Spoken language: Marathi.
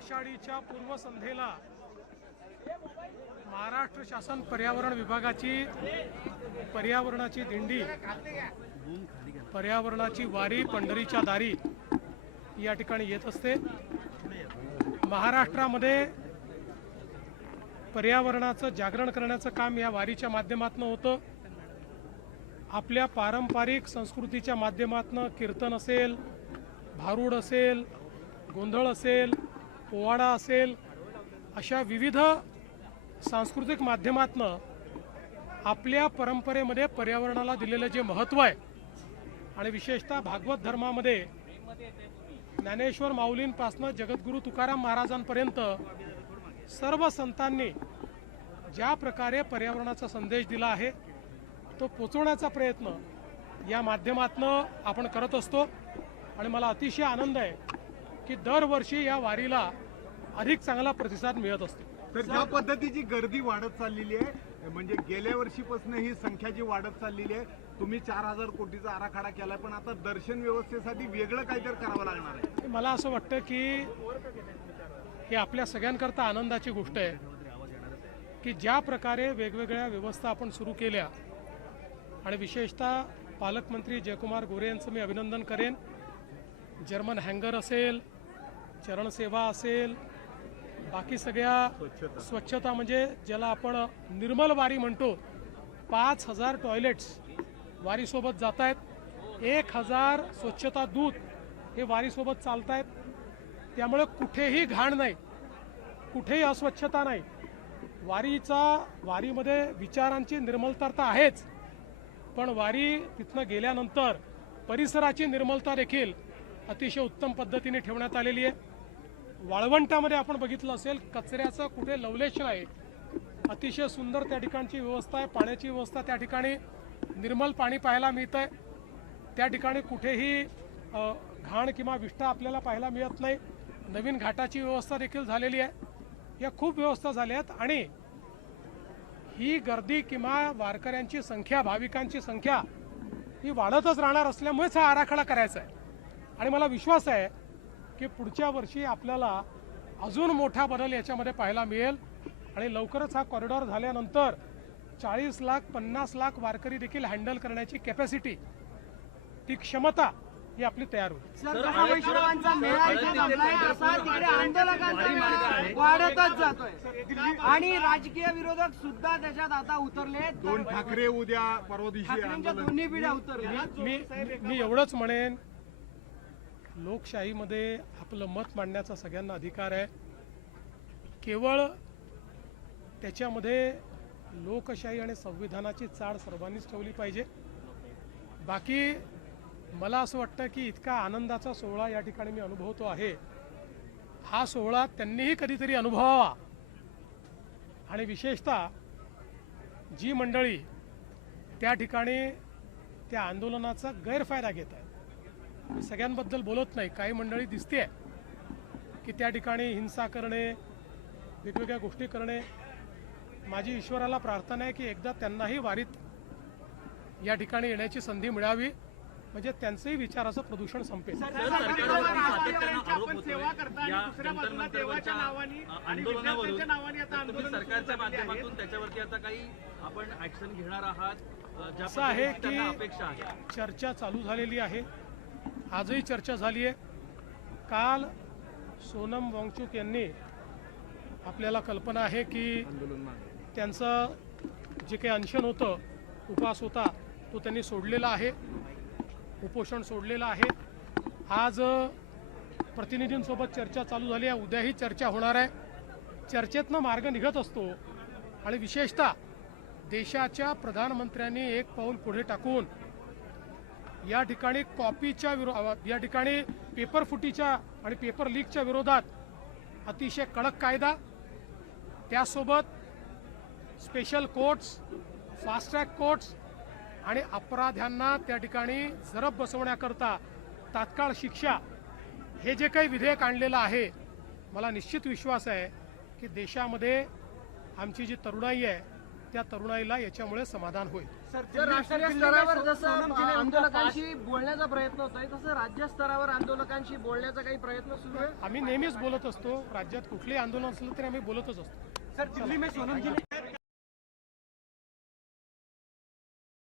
आषाढीच्या पूर्वसंध्येला महाराष्ट्र शासन पर्यावरण विभागाची पर्यावरणाची दिंडी, पर्यावरणाची वारी पंढरीच्या दारी या ठिकाणी येत असते। महाराष्ट्रामध्ये पर्यावरणाचं जागरण करण्याचं काम या वारीच्या माध्यमातून होतं। आपल्या पारंपरिक संस्कृतीच्या माध्यमातून कीर्तन असेल, भारूड असेल, गोंधळ असेल, पोवाडा असेल, अशा विविध सांस्कृतिक माध्यमातून आपल्या परंपरेमध्ये पर्यावरणाला दिलेलं जे महत्त्व आहे आणि विशेषतः भागवत धर्मामध्ये ज्ञानेश्वर माऊलींपासून जगद्गुरू तुकाराम महाराजांपर्यंत सर्व संतांनी ज्या प्रकारे पर्यावरणाचा संदेश दिला आहे तो पोचवण्याचा प्रयत्न या माध्यमातून आपण करत असतो। आणि मला अतिशय आनंद आहे की दरवर्षी या वारीला अधिक चांगला प्रतिसाद मिळत असतो। तर ज्या पद्धतीची गर्दी वाढत चाललेली आहे, म्हणजे गेल्या वर्षीपासून ही संख्या जी वाढत चाललेली आहे, तुम्ही 4000 कोटीचा आराखडा केलाय, पण आता दर्शन व्यवस्थेसाठी वेगळं काहीतरी करावं लागणार आहे। मला असं वाटतं की ही आपल्या सगळ्यांकरता आनंदाची गोष्ट आहे की ज्या प्रकारे वेगवेगळ्या व्यवस्था आपण सुरू केल्या आणि विशेषतः पालकमंत्री जयकुमार गोरे यांचं मी अभिनंदन करेन। जर्मन हँगर असेल, चरणसेवा असेल, बाकी सगळ्या स्वच्छता म्हणजे ज्याला आपण निर्मल वारी म्हणतो, 5000 टॉयलेट्स वारीसोबत जात आहेत, 1000 स्वच्छता दूत हे वारीसोबत चालत आहेत। त्यामुळे कुठेही घाण नाही, कुठेही अस्वच्छता नाही। वारीमध्ये विचारांची निर्मलता तर आहेच, पण वारी तिथनं गेल्यानंतर परिसराची निर्मलता देखील अतिशय उत्तम पद्धतीने ठेवण्यात आलेली आहे। वाळवंटामध्ये आपण बघितलं असेल, कचऱ्याचं कुठे लवलेश नाही, अतिशय सुंदर त्या ठिकाणची व्यवस्था आहे। पाण्याची व्यवस्था त्या ठिकाणी निर्मल पाणी पाहायला मिळतं आहे, त्या ठिकाणी कुठेही घाण किंवा विष्ठा आपल्याला पाहायला मिळत नाही। नवीन घाटाची व्यवस्था देखील झालेली आहे, या खूप व्यवस्था झाल्या आहेत। आणि ही गर्दी किंवा वारकऱ्यांची संख्या, भाविकांची संख्या ही वाढतच राहणार असल्यामुळेच हा आराखडा करायचा आहे। आणि मला विश्वास आहे की पुढच्या वर्षी आपल्याला अजून मोठा बदल याच्यामध्ये पाहायला मिळेल आणि लवकरच हा कॉरिडॉर झाल्यानंतर 40 लाख 50 लाख वारकरी देखील हँडल करण्याची कॅपॅसिटी, ती क्षमता ही आपली तयार होईल। वाढतच जातोय आणि राजकीय विरोधक सुद्धा त्याच्यात आता उतरले। दोन ठाकरे उद्या परवा दिवशी दोन्ही पिढ्या उतरल्या। मी एवढंच म्हणेन, लोकशाहीमध्ये आपलं मत मांडण्याचा सगळ्यांना अधिकार आहे। केवळ त्याच्यामध्ये लोकशाही आणि संविधानाची चाड सर्वांनीच ठेवली पाहिजे। बाकी मला असं वाटतं की इतका आनंदाचा सोहळा या ठिकाणी मी अनुभवतो आहे, हा सोहळा त्यांनीही कधीतरी अनुभवावा। आणि विशेषतः जी मंडळी त्या ठिकाणी त्या आंदोलनाचा गैरफायदा घेत आहेत, सगळ्यांबद्दल बोलत नाही, काही मंडळी दिसते की त्या ठिकाणी हिंसा करणे, वेगवेगळ्या गोष्टी करणे। माझी ईश्वराला प्रार्थना आहे की एकदा त्यांनाही वारीत या ठिकाणी येण्याची संधी मिळावी, म्हणजे त्यांचंही विचाराचं प्रदूषण संपेल। असं आहे की चर्चा चालू झालेली आहे, आजही चर्चा झाली आहे। काल सोनम वांगचुक यांनी, आपल्याला कल्पना आहे की त्यांचं जे काही अनशन होतं, उपवास होता, तो त्यांनी सोडलेला आहे, उपोषण सोडलेलं आहे। आज प्रतिनिधींसोबत चर्चा चालू झाली आहे, उद्याही चर्चा होणार आहे। चर्चेतनं मार्ग निघत असतो आणि विशेषतः देशाच्या प्रधानमंत्र्यांनी एक पाऊल पुढे टाकून या ठिकाणी कॉपीच्या या ठिकाणी पेपर फुटीच्या आणि पेपर लीकच्या विरोधात अतिशय कडक कायदा, त्यासोबत special courts, fast track courts आणि अपराध्यांना त्या ठिकाणी जरब बसवण्याकरता तात्काळ शिक्षा, हे जे काही विधेयक आणलेलं आहे, मला निश्चित विश्वास आहे की देशामध्ये आमची जी तरुणाई आहे त्या तरुणाईला याच्यामुळे समाधान होईल। जर राष्ट्रीय स्तरावर जसं आंदोलकांशी बोलण्याचा प्रयत्न होतोय तसं राज्य स्तरावर आंदोलकांशी बोलण्याचा काही प्रयत्न सुरू आहे. आम्ही नेहमीच बोलत असतो. राज्यात कुठलेही आंदोलन असलं तरी आम्ही बोलतच असतो. सर दिल्ली में सोनम जी